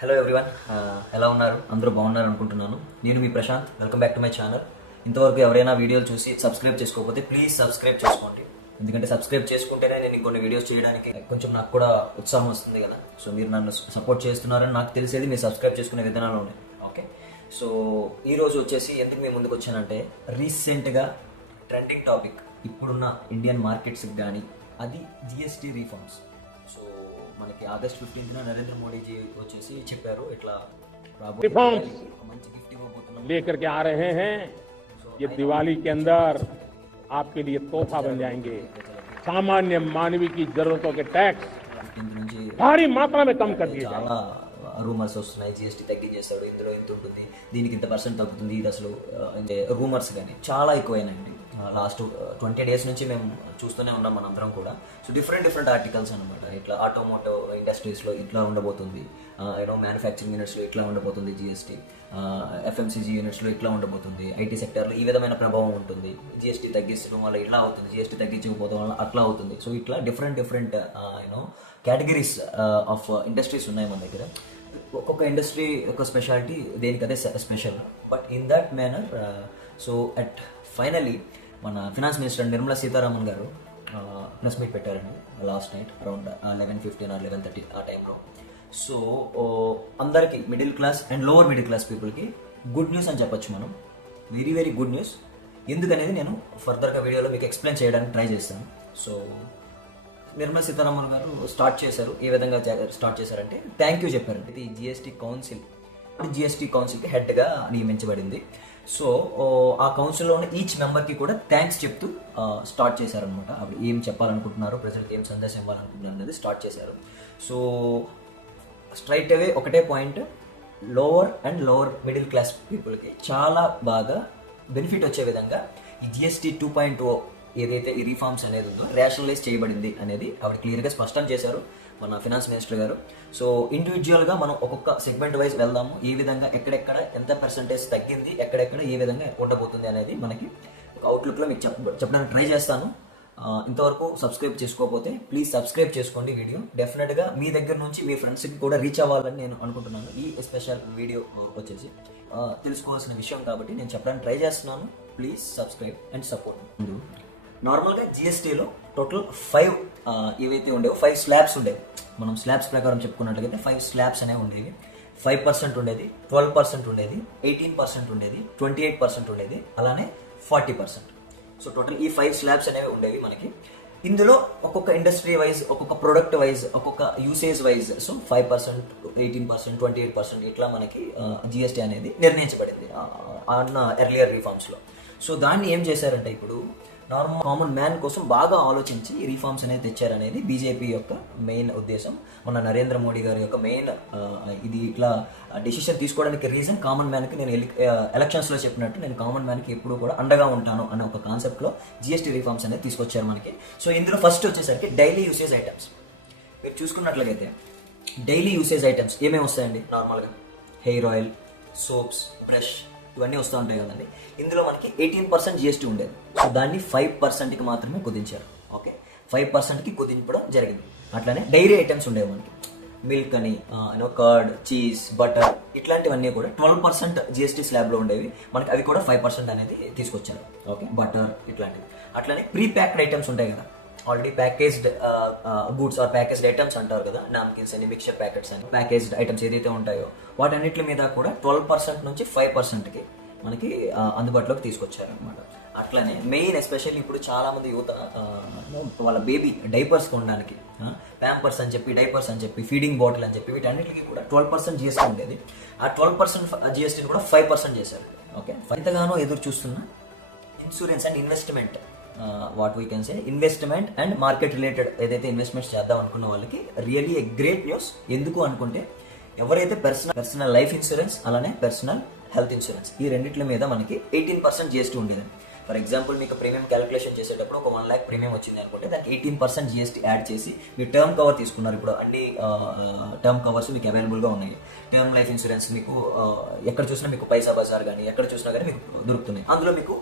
Hello everyone, ఎలా ఉన్నారు? అందరూ బాగున్నారు అనుకుంటున్నాను. నేను మీ Prashanth. Welcome back to my channel. ఇంతవరకు ఎవరైనా వీడియోలు చూసి సబ్స్క్రైబ్ చేసుకోకపోతే ప్లీజ్ సబ్స్క్రైబ్ చేసుకోండి. ఎందుకంటే సబ్స్క్రైబ్ చేసుకుంటేనే నేను కొన్ని వీడియోస్ చేయడానికి కొంచెం నాకు కూడా ఉత్సాహం వస్తుంది కదా. సో మీరు నన్ను సపోర్ట్ చేస్తున్నారని నాకు తెలిసేది మీరు సబ్స్క్రైబ్ చేసుకునే విధానాలు ఓకే. సో ఈరోజు వచ్చేసి ఎందుకు మీ ముందుకు వచ్చానంటే, రీసెంట్గా ట్రెండింగ్ టాపిక్ ఇప్పుడున్న ఇండియన్ మార్కెట్స్కి కానీ అది జిఎస్టీ రీఫార్మ్స్. సో మనకి ఆగస్ట్ 15న నరేంద్ర మోడీజీ వచ్చేసి చెప్పారు, ఇట్లా మంచి గిఫ్ట్ ఇవ్వబోతున్నాం लेकर के आ रहे हैं. ये दिवाली के अंदर आपके लिए तोहफा बन जाएंगे. सामान्य मानवीय की जरूरतों के टैक्स 15 నుంచి भारी मात्रा में कम कर दिए చాలా రూమర్స్ వస్తున్నాయి. జిఎస్టీ తగ్గించేస్తాడు, ఇందులో ఇంత ఉంటుంది, దీనికి ఇంత పర్సెంట్ తగ్గుతుంది. ఇది అసలు రూమర్స్ కానీ చాలా ఎక్కువైనాయండి. లాస్ట్ 20 days నుంచి మేము చూస్తూనే ఉన్నాం మనందరం కూడా. సో డిఫరెంట్ ఆర్టికల్స్ అనమాట. ఇట్లా ఆటోమోటివ్ ఇండస్ట్రీస్లో ఇట్లా ఉండబోతుంది, మ్యానుఫ్యాక్చరింగ్ యూనిట్స్లో ఇట్లా ఉండబోతుంది జిఎస్టీ, ఎఫ్ఎంసీజీ యూనిట్స్లో ఇట్లా ఉండబోతుంది, ఐటీ సెక్టర్లో ఈ విధమైన ప్రభావం ఉంటుంది, జిఎస్టీ తగ్గించడం వల్ల ఇలా అవుతుంది, జిఎస్టీ తగ్గించకపోవడం వల్ల అట్లా అవుతుంది. సో ఇట్లా డిఫరెంట్ కేటగిరీస్ ఆఫ్ ఇండస్ట్రీస్ ఉన్నాయి మన దగ్గర. ఒక్కొక్క ఇండస్ట్రీ ఒక స్పెషాలిటీ, దేనికదే special. But in that manner so at finally మన ఫినాన్స్ మినిస్టర్ నిర్మలా సీతారామన్ గారు ప్రెస్ మీట్ పెట్టారండి లాస్ట్ నైట్ అరౌండ్ 11:15 or 11:30 ఆ టైంలో. సో అందరికీ middle class and lower middle class పీపుల్కి గుడ్ న్యూస్ అని చెప్పొచ్చు మనం. Very good news. ఎందుకనేది నేను ఫర్దర్గా వీడియోలో మీకు ఎక్స్ప్లెయిన్ చేయడానికి ట్రై చేస్తాను. సో నిర్మలా సీతారామన్ గారు స్టార్ట్ చేశారు. ఏ విధంగా స్టార్ట్ చేశారంటే, థ్యాంక్ యూ చెప్పారు. ఇది జిఎస్టీ కౌన్సిల్కి హెడ్గా నియమించబడింది. సో ఆ కౌన్సిల్లో ఉన్న ఈచ్ మెంబర్కి కూడా థ్యాంక్స్ చెప్తూ స్టార్ట్ చేశారనమాట. అప్పుడు ఏం చెప్పాలనుకుంటున్నారు, ప్రజలకు ఏం సందేశం ఇవ్వాలనుకుంటున్నారు అనేది స్టార్ట్ చేశారు. సో స్ట్రైట్ అవే ఒకటే పాయింట్, లోవర్ మిడిల్ క్లాస్ పీపుల్కి చాలా బాగా బెనిఫిట్ వచ్చే విధంగా ఈ జిఎస్టీ 2.0 ఏదైతే ఈ రీఫార్మ్స్ అనేది ఉందో రేషనలైజ్ చేయబడింది అనేది ఆవిడ క్లియర్గా స్పష్టం చేశారు మన ఫినాన్స్ మినిస్టర్ గారు. సో ఇండివిజువల్గా మనం ఒక్కొక్క సెగ్మెంట్ వైజ్ వెళ్దాము, ఏ విధంగా ఎక్కడెక్కడ ఎంత పర్సెంటేజ్ తగ్గింది, ఎక్కడెక్కడ ఏ విధంగా ఉండబోతుంది అనేది మనకి ఒక అవుట్లుక్లో మీకు చెప్పడానికి ట్రై చేస్తాను. ఇంతవరకు సబ్స్క్రైబ్ చేసుకోకపోతే ప్లీజ్ సబ్స్క్రైబ్ చేసుకోండి. వీడియో డెఫినెట్గా మీ దగ్గర నుంచి మీ ఫ్రెండ్స్కి కూడా రీచ్ అవ్వాలని నేను అనుకుంటున్నాను. ఈ స్పెషల్ వీడియో వచ్చేసి తెలుసుకోవాల్సిన విషయం కాబట్టి నేను చెప్పడానికి ట్రై చేస్తున్నాను. Please subscribe and support. నార్మల్గా జిఎస్టీలో టోటల్ 5 ఏవైతే ఉండేవో 5 స్లాబ్స్ ఉండేవి. మనం స్లాబ్స్ ప్రకారం చెప్పుకున్నట్లయితే 5 స్లాబ్స్ అనేవి ఉండేవి. 5% ఉండేది, 12% ఉండేది, 18% ఉండేది, 28% ఉండేది, అలానే 40%. సో టోటల్ ఈ 5 స్లాబ్స్ అనేవి ఉండేవి మనకి. ఇందులో ఒక్కొక్క ఇండస్ట్రీ వైజ్, ఒక్కొక్క ప్రొడక్ట్ వైజ్, ఒక్కొక్క యూసేజ్ వైజ్ సో 5%, 18%, 28% ఇట్లా మనకి జిఎస్టీ అనేది నిర్ణయించబడింది అన్న ఎర్లియర్ రిఫార్మ్స్లో. సో దాన్ని ఏం చేశారంటే, ఇప్పుడు నార్మల్ కామన్ మ్యాన్ కోసం బాగా ఆలోచించి ఈ రిఫార్మ్స్ అనేది తెచ్చారనేది బీజేపీ యొక్క మెయిన్ ఉద్దేశం. మన నరేంద్ర మోడీ గారి యొక్క మెయిన్ ఇది ఇట్లా డిసిషన్ తీసుకోవడానికి రీజన్, కామన్ మ్యాన్కి నేను ఎలక్షన్స్లో చెప్పినట్టు నేను కామన్ మ్యాన్కి ఎప్పుడు కూడా అండగా ఉంటాను అనే ఒక కాన్సెప్ట్లో జిఎస్టీ రిఫార్మ్స్ అనేది తీసుకొచ్చారు మనకి. సో ఇందులో ఫస్ట్ వచ్చేసరికి డైలీ యూసేజ్ ఐటమ్స్. మీరు చూసుకున్నట్లయితే డైలీ యూసేజ్ ఐటమ్స్ ఏమేమి వస్తాయండి? నార్మల్గా హెయిర్ ఆయిల్, సోప్స్, బ్రష్ ఇవన్నీ వస్తూ ఉంటాయి కదండి. ఇందులో మనకి 18% జిఎస్టీ ఉండేది. సో దాన్ని 5%కి మాత్రమే కుదించారు. ఓకే, 5%కి కుదించడం జరిగింది. అట్లానే డైరీ ఐటమ్స్ ఉండేవి మనకి, మిల్క్ అని, కర్డ్, చీజ్, బటర్ ఇట్లాంటివన్నీ కూడా 12% జిఎస్టీ స్లాబ్లో ఉండేవి మనకి. అవి కూడా 5% అనేది తీసుకొచ్చారు. ఓకే, బటర్ ఇట్లాంటివి. అట్లానే ప్రీ ప్యాక్డ్ ఐటమ్స్ ఉంటాయి కదా, already packaged goods or packaged items అంటారు కదా, నామ్కిన్స్ అని, మిక్చర్ ప్యాకెట్స్ అని, ప్యాకేజ్డ్ ఐటమ్స్ ఏదైతే ఉంటాయో వాటన్నిటి మీద కూడా 12% నుంచి 5%కి మనకి అందుబాటులోకి తీసుకొచ్చారు అనమాట. అట్లానే మెయిన్ ఎస్పెషల్లీ ఇప్పుడు చాలా మంది యువత వాళ్ళ బేబీ డైపర్స్ కొనడానికి ప్యాంపర్స్ అని చెప్పి, డైపర్స్ అని చెప్పి, ఫీడింగ్ బాటిల్ అని చెప్పి వీటన్నిటికీ కూడా 12% జిఎస్టీ ఉండేది. ఆ 12% జిఎస్టీని కూడా 5% చేశారు. ఓకే, ఎంతగానో ఎదురు చూస్తున్న insurance and investment, what we can say investment and market related ఏదైతే ఇన్వెస్ట్మెంట్స్ చేద్దాం అనుకున్న వాళ్ళకి రియల్లీ ఎ గ్రేట్ న్యూస్. ఎందుకు అనుకుంటే, ఎవరైతే పర్సనల్ లైఫ్ ఇన్సూరెన్స్ అలానే పర్సనల్ హెల్త్ ఇన్సూరెన్స్ ఈ రెండింటి మీద మనకి 18% జిఎస్టీ ఉండేది. ఫర్ ఎగ్జాంపుల్ మీకు ప్రీమియం క్యాలిక్యులేషన్ చేసేటప్పుడు ఒక 1 lakh ప్రీమియం వచ్చింది అనుకుంటే దానికి 18% జిఎస్టీ యాడ్ చేసి మీరు టర్మ్ కవర్ తీసుకున్నారు. ఇప్పుడు అన్ని టర్మ్ కవర్స్ మీకు అవైలబుల్గా ఉన్నాయి. టర్మ్ లైఫ్ ఇన్సూరెన్స్ మీకు ఎక్కడ చూసినా మీకు పైసా బజార్ కానీ ఎక్కడ చూసినా కానీ మీకు దొరుకుతున్నాయి. అందులో మీకు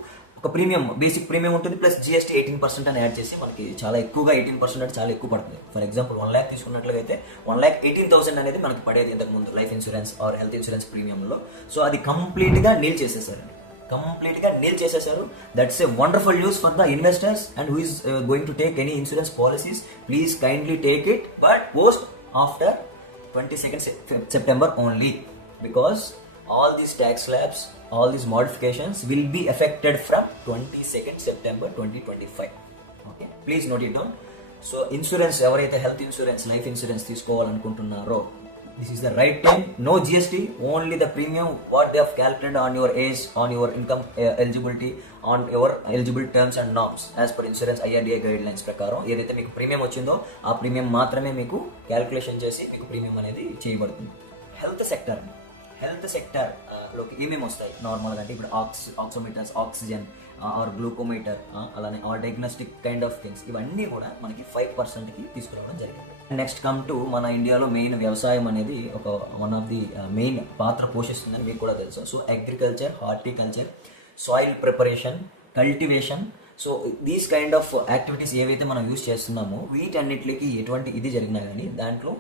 ఒక ప్రీమియం, బేసిక్ ప్రీమియం ఉంటుంది, ప్లస్ జిఎస్టీ 18% అని యాడ్ చేసి మనకి చాలా ఎక్కువగా 18% అంటే చాలా ఎక్కువ పడుతుంది. ఫర్ ఎగ్జాంపుల్ 1 lakh తీసుకున్నట్లయితే 1,18,000 అనేది మనకి పడేది ఇంతకు ముందు life insurance or health insurance ప్రీమియంలో. సో అది కంప్లీట్గా నీల్ చేసేసారండి, కంప్లీట్గా నీల్ చేసేసారు. That's a wonderful news for the investors and who is going to take any insurance policies. Please kindly take it, but post after 22nd September only, because all these tax slabs, all these modifications will be affected from 22nd September 2025. Okay, please note it down. So insurance ఎవరైతే health insurance, life insurance తీసుకోవాలనుకుంటున్నారో, this is the right time. No GST, only the premium what they have calculated on your age, on your income eligibility, on your eligible terms and norms as per insurance IRDA guidelines ప్రకారం ఏదైతే మీకు premium వచ్చిందో ఆ premium మాత్రమే మీకు calculation చేసి మీకు premium అనేది చేయబడుతుంది. హెల్త్ సెక్టర్ లోకి ఏమేమి వస్తాయి నార్మల్గా అంటే ఇప్పుడు ఆక్సిమీటర్స్, ఆక్సిజన్ ఆర్ గ్లూకోమీటర్, అలానే or diagnostic kind of things, ఇవన్నీ కూడా మనకి 5%కి తీసుకురావడం జరిగింది. నెక్స్ట్ కమ్ టు మన ఇండియాలో మెయిన్ వ్యవసాయం అనేది ఒక వన్ ఆఫ్ ది మెయిన్ పాత్ర పోషిస్తుందని మీకు కూడా తెలుసు. So agriculture, horticulture, soil preparation, cultivation, so these kind of activities ఏవైతే మనం యూజ్ చేస్తున్నామో వీటన్నిటికి ఎటువంటి ఇది జరిగినా కానీ దాంట్లో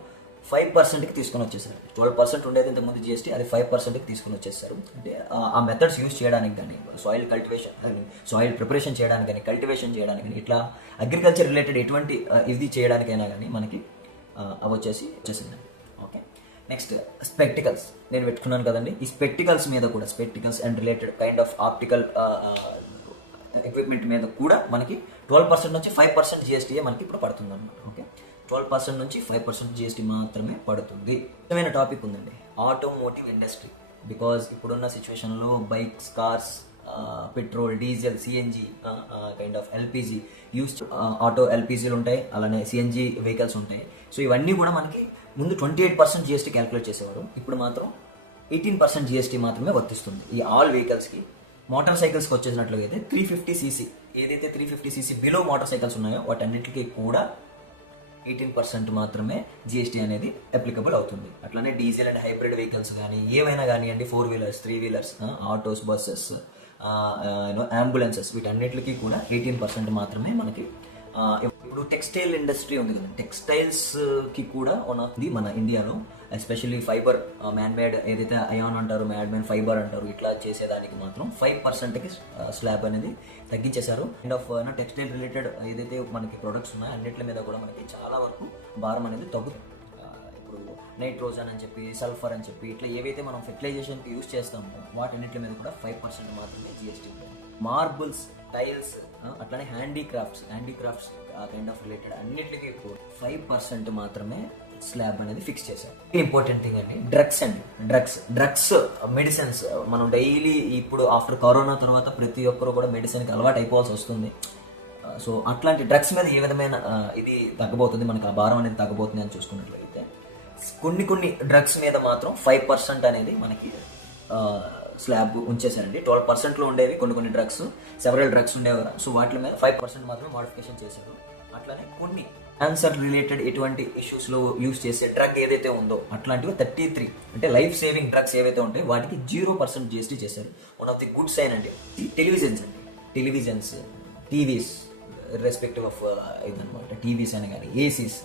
5%కి తీసుకొని వచ్చేసారు. 12% ఉండేది ఇంతకుముందు జిఎస్టీ, అది 5%కి తీసుకొని వచ్చేసారు. అంటే ఆ మెథడ్స్ యూజ్ చేయడానికి కానీ, సాయిల్ కల్టివేషన్ కానీ, సాయిల్ ప్రిపరేషన్ చేయడానికి కానీ, కల్టివేషన్ చేయడానికి కానీ, ఇట్లా అగ్రికల్చర్ రిలేటెడ్ ఎటువంటి ఇది చేయడానికైనా కానీ మనకి వచ్చేసింది. ఓకే, నెక్స్ట్ స్పెక్టికల్స్ నేను పెట్టుకున్నాను కదండి. ఈ స్పెక్టికల్స్ మీద కూడా, spectacles and related kind of optical equipment మీద కూడా మనకి 12% నుంచి 5% జిఎస్టీయే మనకి ఇప్పుడు పడుతుంది అన్నమాట. ఓకే, 12% నుంచి 5% జిఎస్టీ మాత్రమే పడుతుంది. ముఖ్యమైన టాపిక్ ఉందండి, ఆటోమోటివ్ ఇండస్ట్రీ. బికాజ్ ఇప్పుడున్న సిచ్యువేషన్లో bikes, cars, petrol, diesel, CNG kind of LPG use, auto ఎల్పిజిలు ఉంటాయి, అలానే సిఎన్జి వెహికల్స్ ఉంటాయి. సో ఇవన్నీ కూడా మనకి ముందు 28% జిఎస్టీ క్యాలిక్యులేట్ చేసేవారు, ఇప్పుడు మాత్రం 18% జిఎస్టీ మాత్రమే వర్తిస్తుంది ఈ ఆల్ వెహికల్స్కి. మోటార్ సైకిల్స్కి వచ్చేసినట్లయితే 350cc, ఏదైతే 350cc బిలో మోటార్ సైకిల్స్ ఉన్నాయో వాటన్నిటికీ కూడా 18% మాత్రమే జిఎస్టీ అనేది అప్లికబుల్ అవుతుంది. అట్లానే డీజిల్ అండ్ హైబ్రిడ్ వెహికల్స్ కానీ ఏవైనా కానివ్వండి, 4 wheelers, 3 wheelers, autos, buses, ambulances, వీటన్నిటికీ కూడా 18% మాత్రమే మనకి. ఇప్పుడు టెక్స్టైల్ ఇండస్ట్రీ ఉంది కదా, టెక్స్టైల్స్కి కూడా వన్ ఆఫ్ ది మన ఇండియాలో ఎస్పెషల్లీ ఫైబర్, మ్యాన్ మేడ్ ఏదైతే అయాన్ అంటారు, మ్యాడ్ మేడ్ ఫైబర్ అంటారు, ఇట్లా చేసేదానికి మాత్రం 5%కి స్లాబ్ అనేది తగ్గించేశారు. అండ్ ఆఫ్ టెక్స్టైల్ రిలేటెడ్ ఏదైతే మనకి ప్రొడక్ట్స్ ఉన్నాయో అన్నింటి మీద కూడా మనకి చాలా వరకు భారం అనేది తగ్గుతుంది. ఇప్పుడు నైట్రోజన్ అని చెప్పి, సల్ఫర్ అని చెప్పి, ఇట్లా ఏవైతే మనం ఫెర్టిలైజేషన్కి యూజ్ చేస్తామో వాటన్నిటి మీద కూడా 5% మాత్రమే జిఎస్టీ ఉంటుంది. మార్బుల్స్, టైల్స్, అట్లానే హ్యాండీక్రాఫ్ట్స్ కైండ్ ఆఫ్ రిలేటెడ్ అన్నిటికీ 5% మాత్రమే స్లాబ్ అనేది ఫిక్స్ చేశారు. ఇంపార్టెంట్ థింగ్ అండి, డ్రగ్స్, మెడిసిన్స్. మనం డైలీ ఇప్పుడు ఆఫ్టర్ కరోనా తర్వాత ప్రతి ఒక్కరు కూడా మెడిసిన్కి అలవాటు అయిపోవాల్సి వస్తుంది. సో అట్లాంటి డ్రగ్స్ మీద ఏ విధమైన ఇది తగ్గబోతుంది, మనకి ఆ భారం అనేది తగ్గబోతుంది అని చూసుకున్నట్లయితే కొన్ని డ్రగ్స్ మీద మాత్రం 5% అనేది మనకి స్లాబ్ ఉంచేసారండి. 12%లో ఉండేవి కొన్ని డ్రగ్స్, సెవరల్ డ్రగ్స్ ఉండేవి. సో వాటి మీద 5% మాత్రమే మోడిఫికేషన్ చేశారు. అట్లానే కొన్ని క్యాన్సర్ రిలేటెడ్ ఎటువంటి ఇష్యూస్లో యూజ్ చేసే డ్రగ్ ఏదైతే ఉందో అట్లాంటివి 33 అంటే లైఫ్ సేవింగ్ డ్రగ్స్ ఏవైతే ఉంటాయో వాటికి 0% జిఎస్టీ చేశారు. One of the good sign అండి. టెలివిజన్స్, టీవీస్, రెస్పెక్టివ్ ఆఫ్ ఇదనమాట, టీవీస్ అని కానీ, ఏసీస్,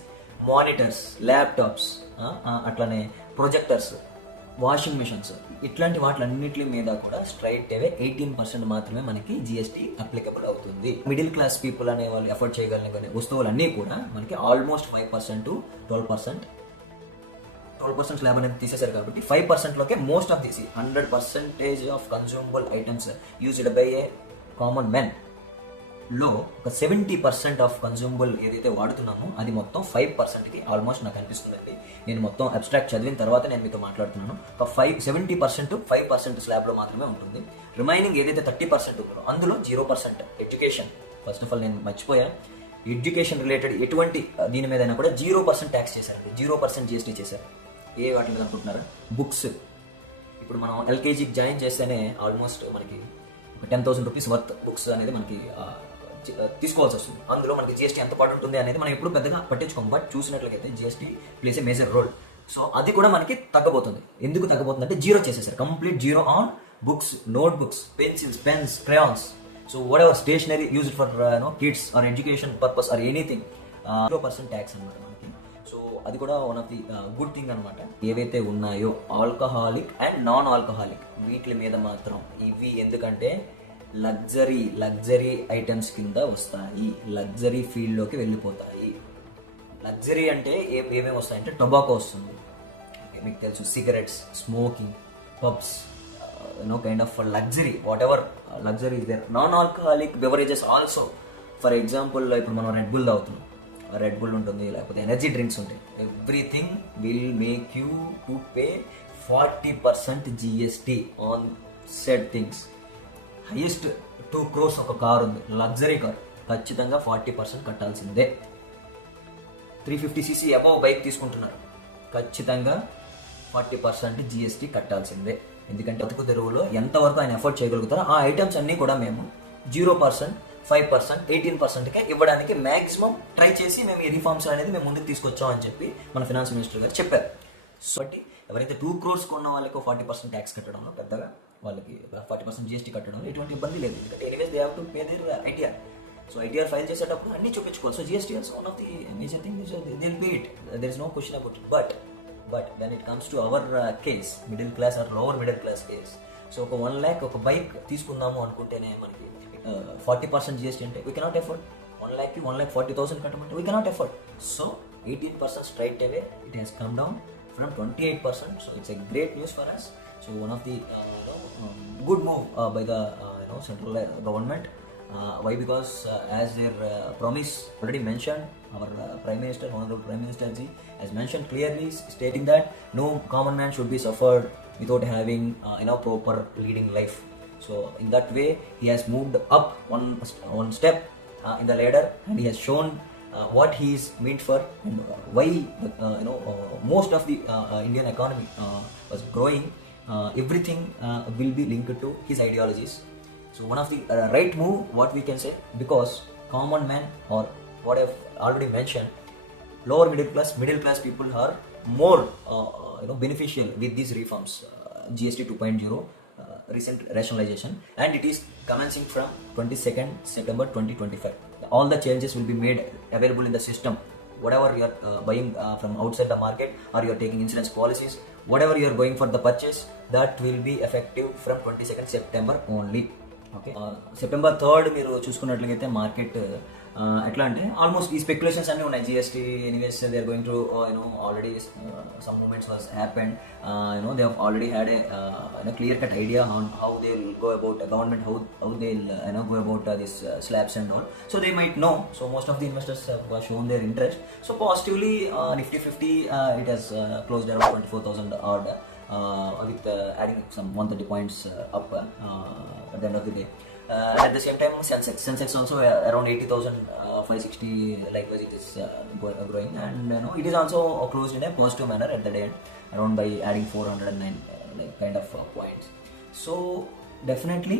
మానిటర్స్, ల్యాప్టాప్స్, అట్లానే ప్రొజెక్టర్స్, వాషింగ్ మిషన్స్, ఇట్లాంటి వాటిలన్నింటి మీద కూడా స్ట్రైట్ అవే 18% మాత్రమే మనకి జిఎస్టీ అప్లికబుల్ అవుతుంది. మిడిల్ క్లాస్ పీపుల్ అనే వాళ్ళు ఎఫర్ట్ చేయగలిగిన కానీ వస్తువులన్నీ కూడా మనకి ఆల్మోస్ట్ 5% to 12% స్లాబ్ అనేది తీసేశారు. కాబట్టి 5%లోకే most of this 100% of consumable items used by a common men లో ఒక 70% ఆఫ్ కన్స్యూమబుల్ ఏదైతే వాడుతున్నామో అది మొత్తం 5%కి ఆల్మోస్ట్ నాకు అనిపిస్తుందండి. నేను మొత్తం అబ్స్ట్రాక్ట్ చదివిన తర్వాత నేను మీతో మాట్లాడుతున్నాను. ఒక 70% 5% స్లాబ్లో మాత్రమే ఉంటుంది. రిమైనింగ్ ఏదైతే 30% ఉందో అందులో 0% ఎడ్యుకేషన్. ఫస్ట్ ఆఫ్ ఆల్ నేను మర్చిపోయాను, ఎడ్యుకేషన్ రిలేటెడ్ ఎటువంటి దీని మీద అయినా కూడా 0% ట్యాక్స్ చేశారండి, 0% జిఎస్టీ చేశారు. ఏ వాటి మీద అనుకుంటున్నారా? బుక్స్. ఇప్పుడు మనం ఎల్కేజీకి జాయిన్ చేస్తేనే ఆల్మోస్ట్ మనకి ఒక 10,000 రూపీస్ వర్త్ బుక్స్ అనేది మనకి తీసుకోవాల్సి వస్తుంది. అందులో మనకి జిఎస్టీ ఎంత పడి ఉంటుంది అనేది మనం ఎప్పుడు పెద్దగా పట్టించుకోం. బట్ చూసినట్లయితే GST plays a major role. So అది కూడా మనకి తగ్గబోతుంది. ఎందుకు తగ్గబోతుంది అంటే 0 చేసేసారు, complete 0 on books, note books, pencils, pens, crayons. So whatever stationery used for kids or education purpose or anything 0% tax అనమాట మనకి. సో అది కూడా one of the good thing అనమాట. ఏవైతే ఉన్నాయో ఆల్కహాలిక్ అండ్ నాన్ ఆల్కహాలిక్ వీటి మీద మాత్రం ఇవి ఎందుకంటే లగ్జరీ ఐటమ్స్ కింద వస్తాయి, లగ్జరీ ఫీల్డ్లోకి వెళ్ళిపోతాయి. లగ్జరీ అంటే ఏమేమి వస్తాయంటే టొబాకో వస్తుంది, మీకు తెలుసు, cigarettes, smoking, pubs, kind of luxury, whatever luxury is there. Non alcoholic beverages also, for example ఇప్పుడు మనం రెడ్ బుల్ తాగుతున్నాం, రెడ్ బుల్ ఉంటుంది, లేకపోతే ఎనర్జీ డ్రింక్స్ ఉంటాయి. Everything will make you to pay 40% GST on said things. Highest 2 crores ఒక car ఉంది, luxury car, ఖచ్చితంగా 40% కట్టాల్సిందే. 350cc అబౌవ్ బైక్ తీసుకుంటున్నారు, ఖచ్చితంగా 40% GST కట్టాల్సిందే. ఎందుకంటే బతుకు తెరువులో ఎంతవరకు ఆయన ఎఫోర్డ్ చేయగలుగుతారో ఆ ఐటమ్స్ అన్నీ కూడా మేము 0%, 5%, 18%కే ఇవ్వడానికి మ్యాక్సిమం ట్రై చేసి మేము ఈ రిఫార్మ్స్ అనేది మేము ముందుకు తీసుకొచ్చాం అని చెప్పి మన ఫినాన్స్ మినిస్టర్ గారు చెప్పారు. సో బట్టి ఎవరైతే 2 crores కొన్న వాళ్ళకి 40% ట్యాక్స్ కట్టడంలో పెద్దగా వాళ్ళకి 40% GST కట్టడంలో ఎటువంటి ఇబ్బంది లేదు. ఎందుకంటే anyways they have to pay their ITR. So ITR file చేసేటప్పుడు అన్ని చూపించుకోవాలి. So GST also one of the major thing, they will pay it, there is no question about it. But when it comes to our case, middle class or lower middle class case, so ఒక 1 lakh ఒక bike తీసుకుందాము అనుకుంటేనే మనకి 40% GST అంటే we cannot afford. 1 lakhకి 1,40,000 కట్టమంటే we cannot afford. So 18% straight away it has come down from 28%. So it's a great news for us. So one of the good move by the central government. Why? Because as their promise already mentioned, our Prime Minister, Honorable Prime Minister ji, has mentioned clearly, stating that no common man should be suffered without having proper leading life. So in that way, he has moved up one step in the ladder, and he has shown what he is meant for, and why most of the Indian economy was growing. Everything will be linked to his ideologies. So one of the right move, what we can say, because common man, or what I've already mentioned, lower middle class people are more beneficial with these reforms, GST 2.0 recent rationalization, and it is commencing from 22nd September 2025. All the changes will be made available in the system. Whatever you are buying from outside the market, or you are taking insurance policies, whatever you are going for the purchase, that will be effective from 22nd September only. Okay, September 3rd మీరు చూసుకున్నట్లయితే market ఎట్లా అంటే almost ఈ speculations అన్నీ ఉన్నాయి. GST anyways they are going to already some moments was happened, they have already had a clear cut idea on how they will go about government, how they will go about this slabs and all. So they might know. So most of the investors have shown their interest. So positively, Nifty 50 it has closed around 24,000 odd, with adding some 130 points up at the end of the day. At the same time, Sensex also around 80,560, likewise it is growing, and it is also closed in a positive manner at the day end, around by adding 409 kind of points. So definitely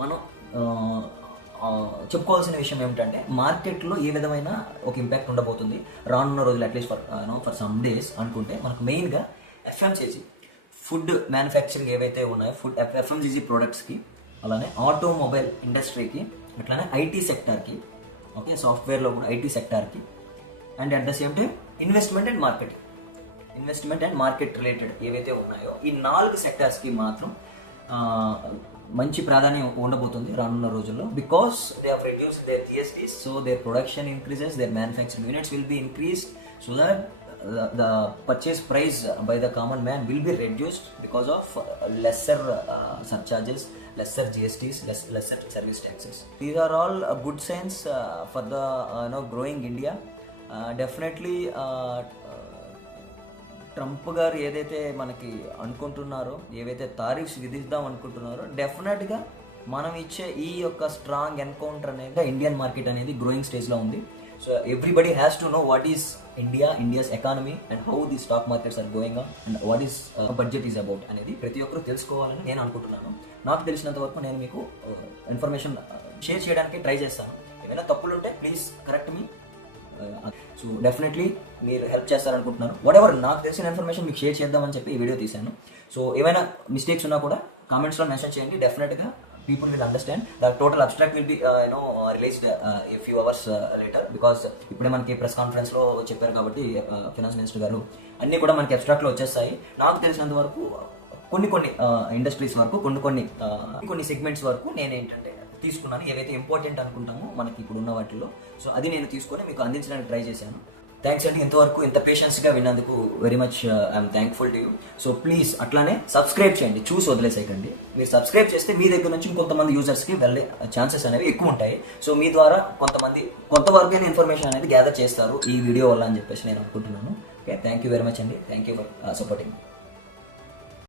మనం చెప్పుకోవాల్సిన విషయం ఏమిటంటే మార్కెట్లో ఏ విధమైన ఒక impact ఉండబోతుంది రానున్న రోజులు, అట్లీస్ట్ ఫర్ సమ్ డేస్ అనుకుంటే మనకు మెయిన్గా FMCG, ఫుడ్ మ్యానుఫ్యాక్చరింగ్ ఏవైతే ఉన్నాయో, ఫుడ్ FMCG ప్రోడక్ట్స్కి, అలానే ఆటోమొబైల్ ఇండస్ట్రీకి, అట్లానే IT సెక్టార్కి, ఓకే, సాఫ్ట్వేర్లో కూడా IT సెక్టార్కి, and at the same time investment and market related ఏవైతే ఉన్నాయో ఈ 4 సెక్టార్స్కి మాత్రం మంచి ప్రాధాన్యం ఉండబోతుంది రానున్న రోజుల్లో. Because they have reduced their GSTs, so their production increases, their manufacturing units will be increased, so that the purchase price by the common man will be reduced because of lesser surcharges, lesser GSTs, lesser service taxes. These are all good signs for the growing India. Definitely Trump గారు ఏదైతే మనకి అనుకుంటున్నారో, ఏవైతే tariffs విధిద్దాం అనుకుంటున్నారో, డెఫినెట్గా మనం ఇచ్చే ఈ యొక్క స్ట్రాంగ్ ఎన్కౌంటర్ అనేది ఇండియన్ మార్కెట్ అనేది గ్రోయింగ్ స్టేజ్లో ఉంది. So everybody has to know what is India's economy, and how the stock markets are going on, and what is budget is about అనేది ప్రతి ఒక్కరు తెలుసుకోవాలని నేను అనుకుంటున్నాను. నాకు తెలిసినంత వరకు నేను మీకు ఇన్ఫర్మేషన్ షేర్ చేయడానికి ట్రై చేస్తాను. ఏమైనా తప్పులు ఉంటే please correct me. So definitely మీరు హెల్ప్ చేస్తారనుకుంటున్నాను. వాట్ ఎవర్ నాకు తెలిసిన ఇన్ఫర్మేషన్ మీకు షేర్ చేద్దామని చెప్పి ఈ వీడియో తీశాను. సో ఏమైనా మిస్టేక్స్ ఉన్నా కూడా కామెంట్స్లో మెన్షన్ చేయండి. డెఫినెట్గా people will understand. The total abstract will be released a few hours later, because ఇప్పుడే మనకి ప్రెస్ కాన్ఫరెన్స్ లో చెప్పారు కాబట్టి ఫైనాన్స్ మినిస్టర్ గారు అన్ని కూడా మనకి అబ్స్ట్రాక్ట్ లో వచ్చేస్తాయి. నాకు తెలిసినంత వరకు కొన్ని ఇండస్ట్రీస్ వరకు కొన్ని సెగ్మెంట్స్ వరకు నేను ఏంటంటే తీసుకున్నాను, ఏవైతే ఇంపార్టెంట్ అనుకుంటామో మనకి ఇప్పుడు ఉన్న వాటిల్లో. సో అది నేను తీసుకొని మీకు అందించడానికి ట్రై చేశాను. థ్యాంక్స్ అండి, ఇంతవరకు ఇంత పేషెన్స్గా విన్నందుకు very much I'm thankful to you. So please అట్లానే సబ్స్క్రైబ్ చేయండి, చూసి వదిలేసేయకండి. మీరు సబ్స్క్రైబ్ చేస్తే మీ దగ్గర నుంచి ఇంకొంతమంది యూజర్స్కి వెళ్ళే ఛాన్సెస్ అనేవి ఎక్కువ ఉంటాయి. సో మీ ద్వారా కొంతవరకైనా ఇన్ఫర్మేషన్ అనేది గ్యాదర్ చేస్తారు ఈ వీడియో వల్ల అని చెప్పేసి నేను అనుకుంటున్నాను. Okay, thank you very much అండి. Thank you for supporting.